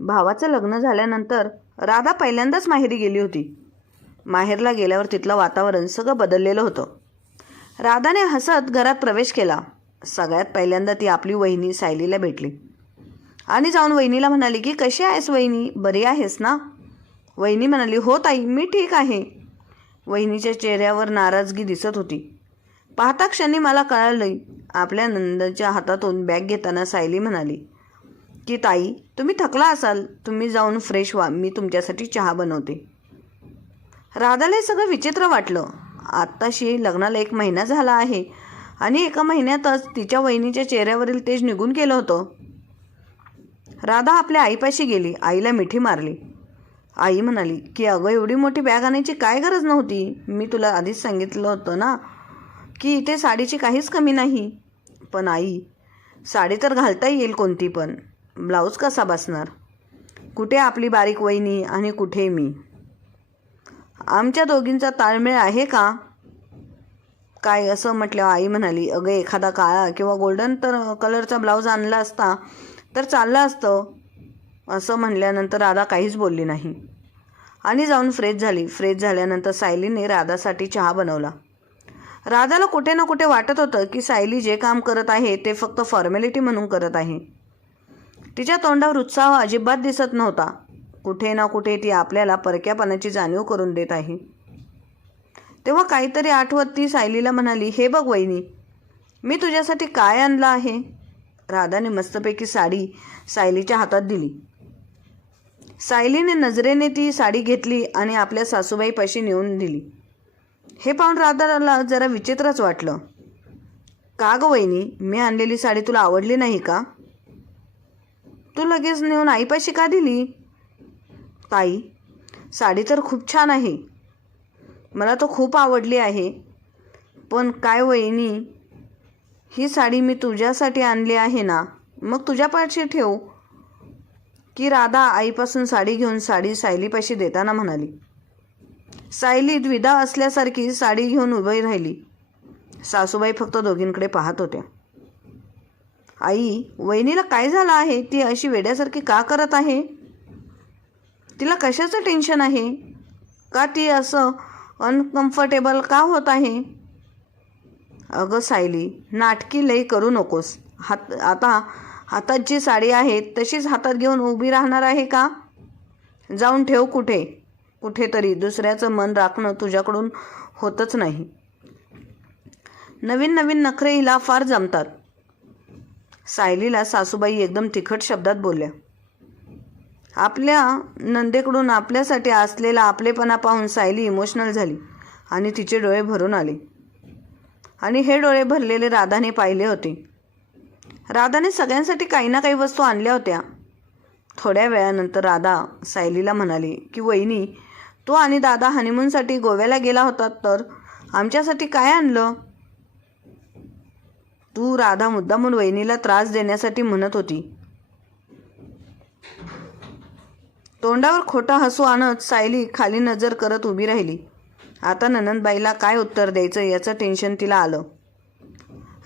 भावाचं लग्न झाल्यानंतर राधा पहिल्यांदाच माहेरी गेली होती. माहेरला गेल्यावर तिथलं वातावरण सगळं बदललेलं होतं. राधाने हसत घरात प्रवेश केला. सगळ्यात पहिल्यांदा ती आपली वहिनी सायलीला भेटली आणि जाऊन वहिनीला म्हणाली की कशी आहेस वहिनी, बरी आहेस ना? वहिनी म्हणाली हो ताई, मी ठीक आहे. वहिनीच्या चेहऱ्यावर नाराजगी दिसत होती. पाहता क्षणी मला कळालं. आपल्या नंदच्या हातातून बॅग घेताना सायली म्हणाली की ताई, तुम्ही थकला असाल, तुम्ही जाऊन फ्रेश व्हा, मी तुमच्यासाठी चहा बनवते. राधाला हे सगळं विचित्र वाटलं. आत्ताशी लग्नाला 1 महिना झाला आहे आणि 1 महिन्यातच तिच्या वहिनीच्या चेहऱ्यावरील तेज निघून गेलं होतं. राधा आपल्या आईपाशी गेली. आईला मिठी मारली. आई म्हणाली की अगं, एवढी मोठी बॅग आणायची काय गरज नव्हती. मी तुला आधीच सांगितलं होतं ना की इथे साडीची काहीच कमी नाही. पण आई, साडी तर घालता येईल कोणती पण, ब्लाऊज कसा बसणार? कुठे आपली बारीक वहिनी आणि कुठे मी? आमच्या दोघींचा ताळमेळ आहे का काय? असं म्हटल्यावर आई म्हणाली अगं, एखादा काळा किंवा गोल्डन कलरचा ब्लाऊज आणला असता तर चाललं असतं. असं म्हणल्यानंतर राधा काहीच बोलली नाही आणि जाऊन फ्रेश झाली. फ्रेश झाल्यानंतर सायलीने राधासाठी चहा बनवला. राधाला कुठे ना कुठे वाटत होतं की सायली जे काम करत आहे ते फक्त फॉर्मॅलिटी म्हणून करत आहे. तिच्या तोंडावर उत्साह अजिबात दिसत नव्हता. कुठे ना कुठे ती आपल्याला परक्यापणाची जाणीव करून देत आहे. तेव्हा काहीतरी आठवत ती सायलीला म्हणाली, हे बघ वहिनी, मी तुझ्यासाठी काय आणलं आहे. राधाने मस्तपैकी साडी सायलीच्या हातात दिली. सायलीने नजरेने ती साडी घेतली आणि आपल्या सासूबाईपाशी नेऊन दिली. हे पाहून राधाला जरा विचित्रच वाटलं. का गं वहिनी, मी आणलेली साडी तुला आवडली नाही का? तू लगेच नेऊन आईपाशी का दिली? ताई, साडी तर खूप छान आहे, मला तो खूप आवडली आहे. पण काय वहिनी, ही साडी मी तुझ्यासाठी आणली आहे ना, मग तुझ्यापाशी ठेव. की राधा आईपासून साडी घेऊन साडी सायलीपाशी देताना म्हणाली. सायली द्विधा असल्यासारखी साडी घेऊन उभी राहिली. सासूबाई फक्त दोघींकडे पाहत होत्या. आई, वहिनीला काय झालं आहे? ती अशी वेड्यासारखी का करत आहे? तिला कशाचं टेन्शन आहे? का ती असं अनकम्फर्टेबल का होत आहे? अगं सायली, नाटकी लई करू नकोस. आता हातात जी साडी आहे तशीच हातात घेऊन उभी राहणार आहे का? जाऊन ठेव कुठेतरी. दुसऱ्याचं मन राखणं तुझ्याकडून होतच नाही. नवीन नवीन नखरे हिला फार जमतात. सायलीला सासूबाई एकदम तिखट शब्दात बोलल्या. आपल्या नंदेकडून आपल्यासाठी असलेला आपलेपणा पाहून सायली इमोशनल झाली आणि तिचे डोळे भरून आले. आणि हे डोळे भरलेले राधाने पाहिले होते. राधाने सगळ्यांसाठी काही ना काही वस्तू आणल्या होत्या. थोड्या वेळानंतर राधा सायलीला म्हणाली की वहिनी, तू आणि दादा हनीमूनसाठी गोव्याला गेला होता, तर आमच्यासाठी काय आणलं? तू, राधा मुद्दामून वहिनीला त्रास देण्यासाठी म्हणत होती. तोंडावर खोटा हसू आणत सायली खाली नजर करत उभी राहिली. आता ननंदबाईला काय उत्तर द्यायचं याचं टेन्शन तिला आलं.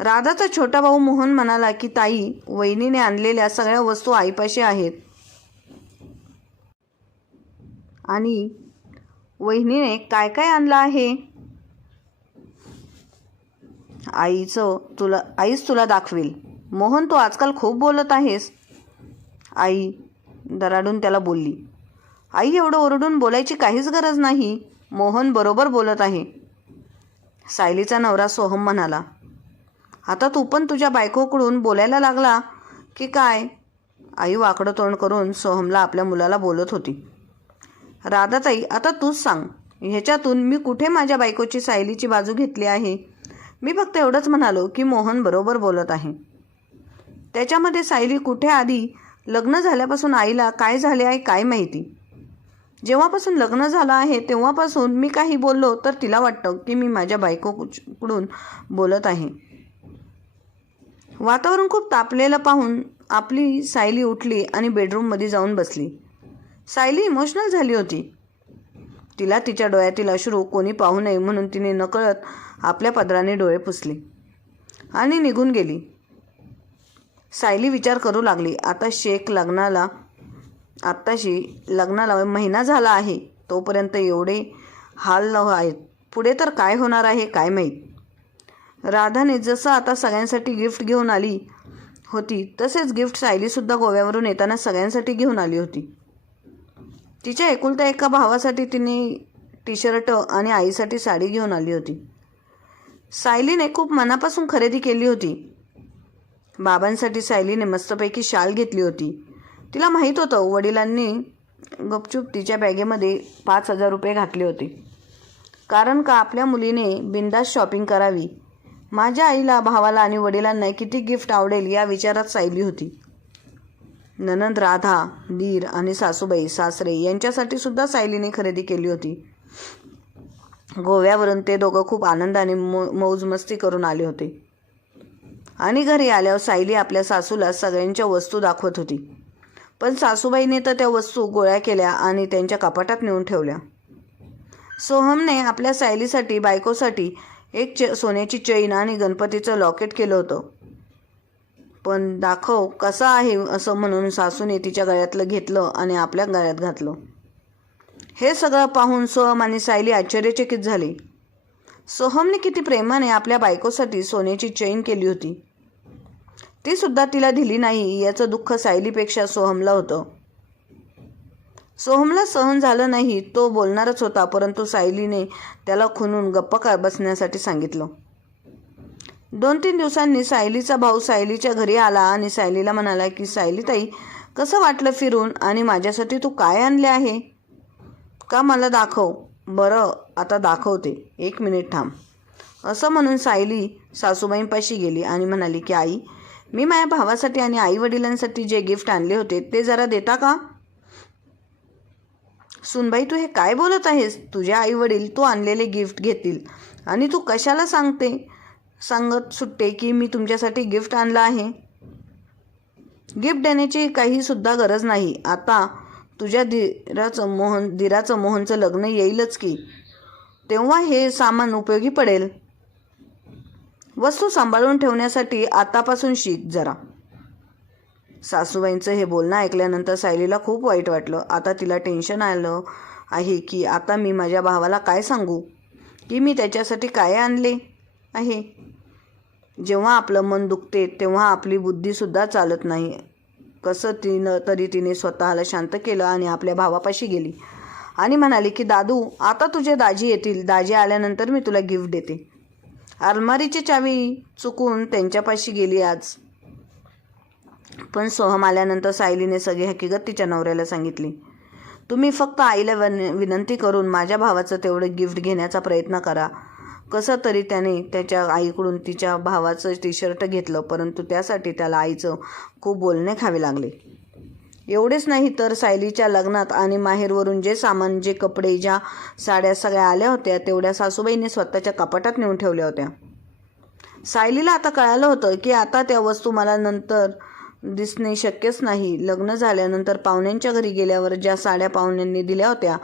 राधाचा छोटा भाऊ मोहन म्हणाला की ताई, वहिनीने आणलेल्या सगळ्या वस्तू आईपाशी आहेत आणि वहिनीने काय काय आणलं आहे आईच तुला दाखवेल. मोहन, तू आजकाल खूप बोलत आहेस. आई दराडून त्याला बोलली. आई, एवढं ओरडून बोलायची काहीच गरज नाही. मोहन बरोबर बोलत आहे. सायलीचा नवरा सोहम म्हणाला. आता तू पण तुझ्या बायकोकडून बोलायला लागला की काय? आई वाकडं तोंड करून सोहमला आपल्या मुलाला बोलत होती. राधाताई, आता तूच सांग, ह्याच्यातून मी कुठे माझ्या बायकोची सायलीची बाजू घेतली आहे? मी फक्त एवढंच म्हणालो की मोहन बरोबर बोलत आहे. त्याच्यामध्ये सायली कुठे? आधी लग्न झाल्यापासून आईला काय झाले आहे काय माहिती. जेव्हापासून लग्न झालं आहे तेव्हापासून मी काही बोललो तर तिला वाटतं की मी माझ्या बायकोकडून बोलत आहे. वातावरण खूप तापलेलं पाहून आपली सायली उठली आणि बेडरूममध्ये जाऊन बसली. सायली इमोशनल झाली होती. तिला तिच्या डोळ्यातील अश्रू कोणी पाहू नये म्हणून तिने नकळत आपल्या पदराने डोळे पुसले आणि निघून गेली. सायली विचार करू लागली. आता शेख लग्नाला आत्ताशी लग्नाला महिना झाला आहे, तोपर्यंत एवढे हाल आहेत. पुढे तर काय होणार आहे काय माहीत. राधाने जसं आता सगळ्यांसाठी गिफ्ट घेऊन आली होती तसेच गिफ्ट सायलीसुद्धा गोव्यावरून येताना सगळ्यांसाठी घेऊन आली होती. तिच्या एकुलत्या एका भावासाठी तिने टी शर्ट आणि आईसाठी साडी घेऊन आली होती. सायलीने खूप मनापासून खरेदी केली होती. बाबांसाठी सायलीने मस्तपैकी शाल घेतली होती. तिला माहीत होतं वडिलांनी गपचूप तिच्या बॅगेमध्ये 5,000 रुपये घातले होते. कारण का आपल्या मुलीने बिनधास्त शॉपिंग करावी. माझ्या आईला, भावाला आणि वडिलांना किती गिफ्ट आवडेल या विचारात सायली होती. ननंद राधा, दीर आणि सासूबाई, सासरे यांच्यासाठी सुद्धा सायलीने खरेदी केली होती. गोव्यावरून ते दोघं खूप आनंदाने मौज मस्ती करून आले होते. आणि घरी आल्यावर सायली आपल्या सासूला सगळ्यांच्या वस्तू दाखवत होती. पण सासूबाईने तर त्या वस्तू गोळ्या केल्या आणि त्यांच्या कपाटात नेऊन ठेवल्या. सोहमने आपल्या सायलीसाठी, बायकोसाठी एक सोन्याची चैन आणि गणपतीचं लॉकेट केलं होतं. पण दाखव कसं आहे असं म्हणून सासूने तिच्या गळ्यातलं घेतलं आणि आपल्या गळ्यात घातलं. हे सगळं पाहून सोहम आणि सायली आश्चर्यचकित झाले. सोहमने किती प्रेमाने आपल्या बायकोसाठी सोन्याची चैन केली होती. ती सुद्धा तिला दिली नाही याचं दुःख सायलीपेक्षा सोहमला होतं. सोहमला सहन झालं नाही. तो बोलणारच होता, परंतु सायलीने त्याला खुनून गप्प बसण्यासाठी सांगितलं. 2-3 दिवसांनी सायलीचा भाऊ सायलीच्या घरी आला आणि सायलीला म्हणाला की सायलीताई, कसं वाटलं फिरून आणि माझ्यासाठी तू काय आणले आहे का मला दाखव. बरं आता दाखवते, 1 मिनिट थांब. असं म्हणून सायली सासूबाईंपाशी गेली आणि म्हणाली की आई, मी माझ्या भावासाठी आणि आई वडिलांसाठी जे गिफ्ट आणले होते ते जरा देता का. सुनबाई, तू हे काय बोलत आहेस. तुझे आई वडील तू आणलेले गिफ्ट घेतील आणि तू कशाला सांगत सुटते की मी तुमच्यासाठी गिफ्ट आणलं आहे. गिफ्ट देण्याची काही सुद्धा गरज नाही. आता तुझ्या दिराचं मोहनचं लग्न येईलच की, तेव्हा हे सामान उपयोगी पडेल. वस्तू सांभाळून ठेवण्यासाठी आतापासून शिक जरा. सासूबाईंचं हे बोलणं ऐकल्यानंतर सायलीला खूप वाईट वाटलं. आता तिला टेन्शन आलं आहे की आता मी माझ्या भावाला काय सांगू की मी त्याच्यासाठी काय आणले आहे. जेव्हा आपलं मन दुखते तेव्हा आपली बुद्धीसुद्धा चालत नाही. कसं तिने स्वतःला शांत केलं आणि आपल्या भावापाशी गेली आणि म्हणाली की दादू, आता तुझे दाजी येतील. दाजी आल्यानंतर मी तुला गिफ्ट देते. अलमारीची चावी चुकून त्यांच्यापाशी गेली आज. पण सोहम आल्यानंतर सायलीने सगळी हकीकत तिच्या नवऱ्याला सांगितली. तुम्ही फक्त आईला विनंती करून माझ्या भावाचं तेवढं गिफ्ट घेण्याचा प्रयत्न करा. कसं तरी त्याने त्याच्या आईकडून तिच्या भावाचं टी शर्ट घेतलं, परंतु त्यासाठी त्याला आईचं खूप बोलणे खावे लागले. एवढेच नाही तर सायलीच्या लग्नात आणि माहेरवरून जे सामान, जे कपडे, ज्या साड्या सगळ्या आल्या होत्या तेवढ्या सासूबाईने स्वतःच्या कपाटात नेऊन ठेवल्या होत्या. सायलीला आता कळालं होतं की आता त्या वस्तू मला नंतर दिसणे शक्यच नाही. लग्न झाल्यानंतर पाहुण्यांच्या घरी गेल्यावर ज्या साड्या पाहुण्यांनी दिल्या होत्या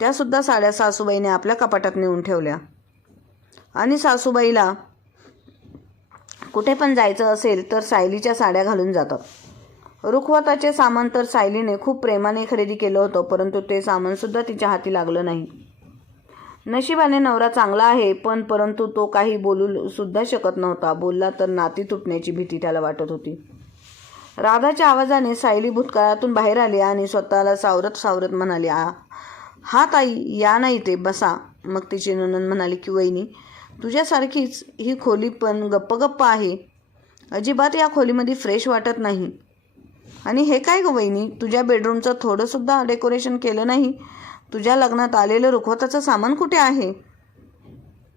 त्यासुद्धा साड्या सासूबाईने आपल्या कपाटात नेऊन ठेवल्या. आणि सासूबाईला कुठे पण जायचं असेल तर सायलीच्या साड्या घालून जातात. रुखवताचे सामान तर सायलीने खूप प्रेमाने खरेदी केलं होतं, परंतु ते सामानसुद्धा तिच्या हाती लागलं नाही. नशिबाने नवरा चांगला आहे, परंतु तो काही बोलू सुद्धा शकत नव्हता. बोलला तर नाती तुटण्याची भीती त्याला वाटत होती. राधाच्या आवाजाने सायली भूतकाळातून बाहेर आली आणि स्वतःला सावरत म्हणाली, हा ताई, या ना इथे बसा. मग तिची नणंद म्हणाली की वहिनी, तुझ्यासारखीच ही खोली पण गप्प आहे. अजिबात या खोलीमध्ये फ्रेश वाटत नाही. आणि हे काय गं वहिनी, तुझ्या बेडरूमचं थोडंसुद्धा डेकोरेशन केलं नाही. तुझ्या लग्नात आलेलं रुखवताचं सामान कुठे आहे.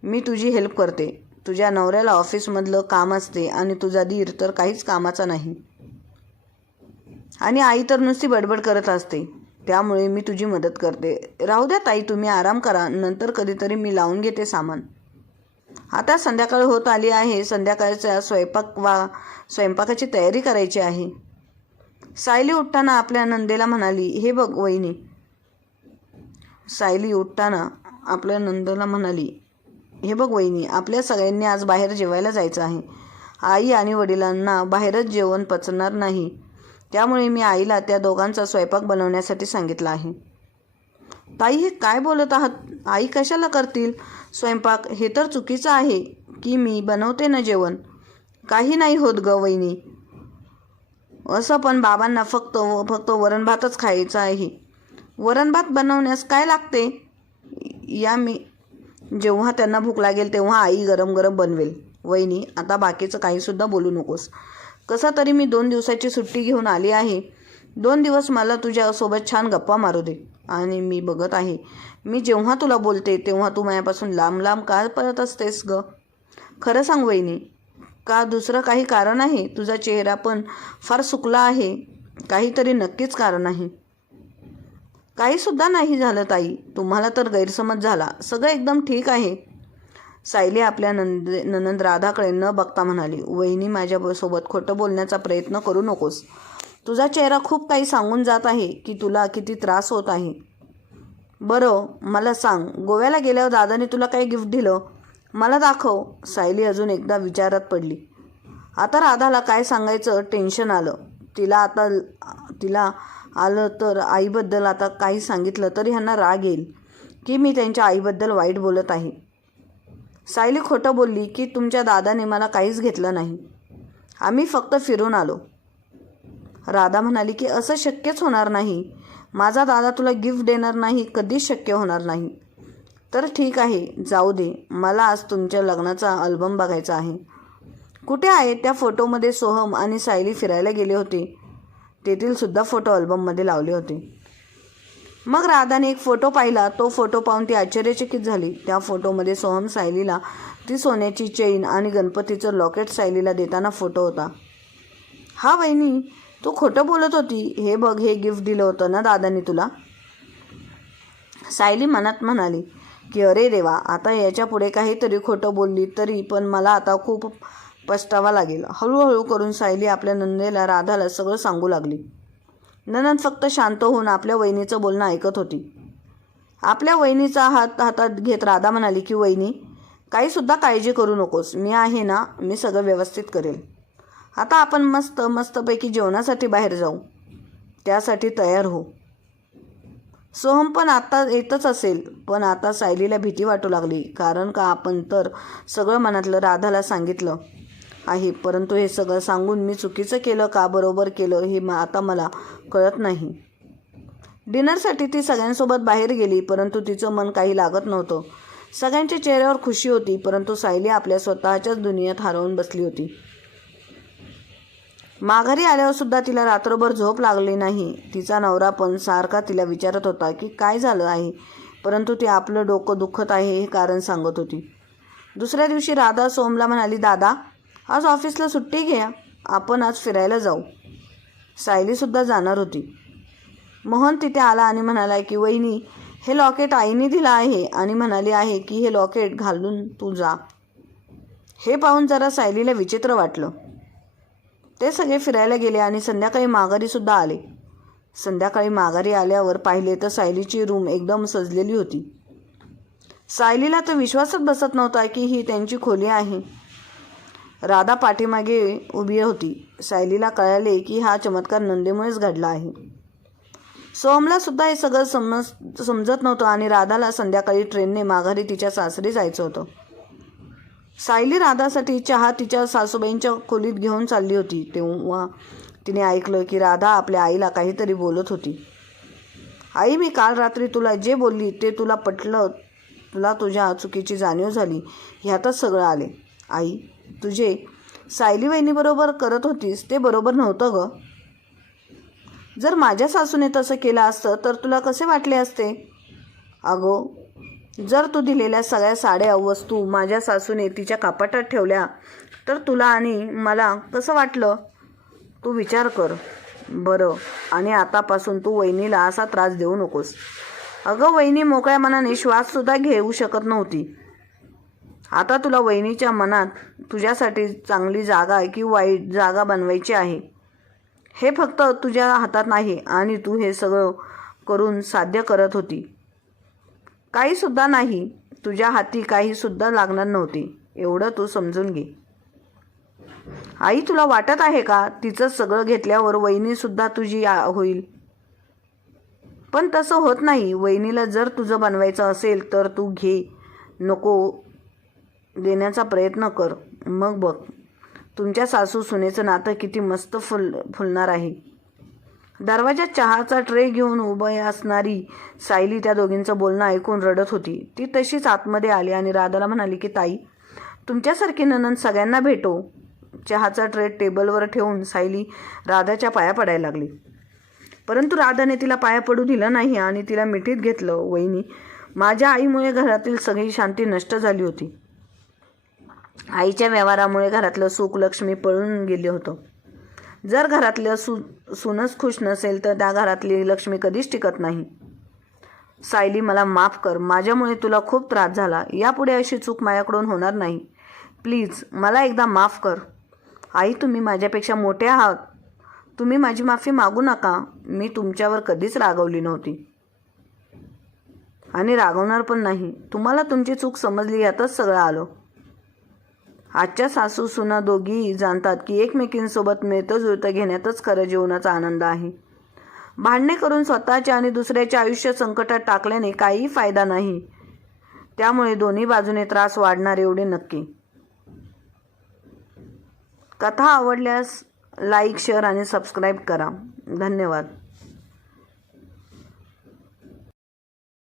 मी तुझी हेल्प करते. तुझ्या नवऱ्याला ऑफिसमधलं काम असते आणि तुझा दीर तर काहीच कामाचा नाही. आणि आई तर नुसती बडबड करत असते. त्यामुळे मी तुझी मदत करते. राहू द्या ताई, तुम्ही आराम करा. नंतर कधीतरी मी लावून घेते सामान. आता संध्याकाळ होत आली आहे. संध्याकाळच्या स्वयंपाकाची तयारी करायची आहे. सायली उठताना आपल्या नंदेला म्हणाली, हे बघ वहिनी. सायली उठताना आपल्या नंदेला म्हणाली, हे बघ वहिनी, आपल्या सगळ्यांनी आज बाहेर जेवायला जायचं आहे. आई आणि वडिलांना बाहेरच जेवण पचणार नाही. त्यामुळे मी आईला त्या दोघांचा स्वयंपाक बनवण्यासाठी सांगितलं आहे. ताई, हे काय बोलत आहात? आई कशाला करतील स्वयंपाक? हे तर चुकीचं आहे की मी बनवते ना जेवण. काही नाही होत ग वहिनी. असं पण बाबांना फक्त वरण भातच खायचा आहे. वरण भात बनवण्यास काय लागते? मी जेव्हा त्यांना भूक लागेल तेव्हा आई गरम गरम बनवेल. वहिनी, आता बाकीचं काहीसुद्धा बोलू नकोस. कसं तरी मी 2 दिवसाची सुट्टी घेऊन आली आहे. 2 दिवस मला तुझ्यासोबत छान गप्पा मारू दे. आणि मी बघत आहे, मी जेव्हा तुला बोलते तेव्हा तू माझ्यापासून लांब लांब का पळत असतेस ग? खरं सांग वहिनी, का दुसरं काही कारण आहे? तुझा चेहरा पण फार सुकला आहे. काहीतरी नक्कीच कारण आहे. काहीसुद्धा नाही झालं ताई. तुम्हाला तर गैरसमज झाला. सगळं एकदम ठीक आहे. सायली आपल्या ननंद राधाकडे न बघता म्हणाली, वहिनी, माझ्यासोबत खोटं बोलण्याचा प्रयत्न करू नकोस. तुझा चेहरा खूप काही सांगून जात आहे की तुला किती त्रास होत आहे. बरं, मला सांग, गोव्याला गेल्यावर दादाने तुला काही गिफ्ट दिलं? मला दाखव. सायली अजून एकदा विचारात पडली. आता राधाला काय सांगायचं टेन्शन आलं. तिला आलं तर आईबद्दल आता काही सांगितलं तरी ह्यांना राग येईल की मी त्यांच्या आईबद्दल वाईट बोलत आहे. सायली खोटं बोलली की तुमच्या दादाने मला काहीच घेतलं नाही. आम्ही फक्त फिरून आलो. राधा म्हणाली की असं शक्यच होणार नाही. माझा दादा तुला गिफ्ट देणार नाही, कधीच शक्य होणार नाही. तर ठीक आहे, जाऊ दे. मला आज तुमच्या लग्नाचा अल्बम बघायचा आहे. कुठे आहे? त्या फोटोमध्ये सोहम आणि सायली फिरायला गेले होते. तेथील सुद्धा फोटो अल्बममध्ये लावले होते. मग राधाने एक फोटो पाहिला. तो फोटो पाहून ती आश्चर्यचकित झाली. त्या फोटोमध्ये सोहम सायलीला ती सोन्याची चेन आणि गणपतीचं लॉकेट सायलीला देताना फोटो होता. हा वहिनी, तू खोटं बोलत होती. हे बघ, हे गिफ्ट दिलं होतं ना दादानी तुला. सायली मनात म्हणाली की अरे देवा, आता याच्या पुढे काहीतरी खोटं बोलली तरी पण मला आता खूप पछतावा लागेल. हळूहळू करून सायली आपल्या नंदेला राधाला सगळं सांगू लागली. ननंद फक्त शांत होऊन आपल्या वहिनीचं बोलणं ऐकत होती. आपल्या वहिनीचा हात हातात घेत राधा म्हणाली की वहिनी, काहीसुद्धा काळजी करू नकोस. मी आहे ना, मी सगळं व्यवस्थित करेल. आता आपण मस्तपैकी जेवणासाठी बाहेर जाऊ. त्यासाठी तयार हो. सोहम पण आता येतच असेल. पण आता सायलीला भीती वाटू लागली. कारण का आपण तर सगळं मनातलं राधाला सांगितलं आहे. परंतु हे सगळं सांगून मी चुकीचं केलं का बरोबर केलं हे आता मला कळत नाही. डिनरसाठी ती सगळ्यांसोबत बाहेर गेली, परंतु तिचं मन काही लागत नव्हतं. सगळ्यांच्या चेहऱ्यावर खुशी होती, परंतु सायली आपल्या स्वतःच्याच दुनियेत हरवून बसली होती. माघारी आल्यावर सुद्धा तिला रात्रभर झोप लागली नाही. तिचा नवरा पण सारखा तिला विचारत होता की काय झालं आहे, परंतु ती आपलं डोकं दुखत आहे हे कारण सांगत होती. दुसऱ्या दिवशी राधा सोहमला म्हणाली, दादा, आज ऑफिसला सुट्टी घ्या, आपण आज फिरायला जाऊ. सायलीसुद्धा जाणार होती. मोहन तिथे आला आणि म्हणाला की वहिनी, हे लॉकेट आईने दिलं आहे आणि म्हणाली आहे की हे लॉकेट घालून तू जा. हे पाहून जरा सायलीला विचित्र वाटलं. ते सगळे फिरायला गेले आणि संध्याकाळी माघारीसुद्धा आले. संध्याकाळी माघारी आल्यावर पाहिले तर सायलीची रूम एकदम सजलेली होती. सायलीला तर विश्वासच बसत नव्हता की ही त्यांची खोली आहे. राधा पाठीमागे उभी होती. सायलीला कळाले की हा चमत्कार नंदेमुळेच घडला आहे. सोहमला सुद्धा हे सगळं समजत नव्हतं आणि राधाला संध्याकाळी ट्रेनने माघारी तिच्या सासरी जायचं होतं. सायली राधासाठी चहा तिच्या सासूबाईंच्या खोलीत घेऊन चालली होती. तेव्हा तिने ऐकलं की राधा आपल्या आईला काहीतरी बोलत होती. आई, मी काल रात्री तुला जे बोलली ते तुला पटलं. तुला तुझ्या चुकीची जाणीव झाली. ह्यातच सगळं आले. आई, तुझे सायली वहिनीबरोबर करत होतीस ते बरोबर नव्हतं ग. जर माझ्या सासूने तसं केलं असतं तर तुला कसे वाटले असते? अगो, जर तू दिलेल्या सगळ्या साड्या वस्तू माझ्या सासूने तिच्या कपाटात ठेवल्या तर तुला आणि मला कसं वाटलं? तू विचार कर बरं. आणि आतापासून तू वहिनीला असा त्रास देऊ नकोस. अगं, वहिनी मोकळ्या मनाने श्वाससुद्धा घेऊ शकत नव्हती. आता तुला वहिनीच्या मनात तुझ्यासाठी चांगली जागा की वाईट जागा बनवायची आहे हे फक्त तुझ्या हातात नाही आणि तू हे सगळं करून साध्य करत होती. काहीसुद्धा नाही. तुझ्या हाती काहीसुद्धा लागणार नव्हते. एवढं तू समजून घे. आई, तुला वाटत आहे का तिचं सगळं घेतल्यावर वहिनीसुद्धा तुझी होईल? पण तसं होत नाही. वहिनीला जर तुझं बनवायचं असेल तर तू घे, नको देण्याचा प्रयत्न कर. मग बघ तुमच्या सासू सुनेचं नातं किती मस्त फुलणार आहे. दरवाजात चहाचा ट्रे घेऊन उभी असणारी सायली त्या दोघींचं बोलणं ऐकून रडत होती. ती तशीच आतमध्ये आली आणि राधाला म्हणाली की ताई, तुमच्यासारखी नणंद सगळ्यांना भेटो. चहाचा ट्रे टेबलवर ठेवून सायली राधाच्या पाया पडायला लागली. परंतु राधाने तिला पाया पडू दिलं नाही आणि तिला मिठीत घेतलं. वहिनी, माझ्या आईमुळे घरातील सगळी शांती नष्ट झाली होती. आईच्या व्यवहारामुळे घरातलं सुख लक्ष्मी पळून गेलं होतं. जर घरातलं सूनच खुश नसेल तर त्या घरातली लक्ष्मी कधीच टिकत नाही. सायली, मला माफ कर. माझ्यामुळे तुला खूप त्रास झाला. यापुढे अशी चूक माझ्याकडून होणार नाही. प्लीज मला एकदा माफ कर. आई, तुम्ही माझ्यापेक्षा मोठे आहात. तुम्ही माझी माफी मागू नका. मी तुमच्यावर कधीच रागवली नव्हती आणि रागवणार पण नाही. तुम्हाला तुमची चूक समजली यातच सगळं आलं. आजच्या सासू सुना दोघीही जाणतात की एकमेकींसोबत मिळतं जुळतं घेण्यातच खरं जीवनाचा आनंद आहे. भांडणे करून स्वतःचे आणि दुसऱ्याचे आयुष्य संकटात टाकल्याने काहीही फायदा नाही. त्यामुळे दोन्ही बाजूने त्रास वाढणार एवढे नक्की. कथा आवडल्यास लाईक, शेअर आणि सबस्क्राईब करा. धन्यवाद.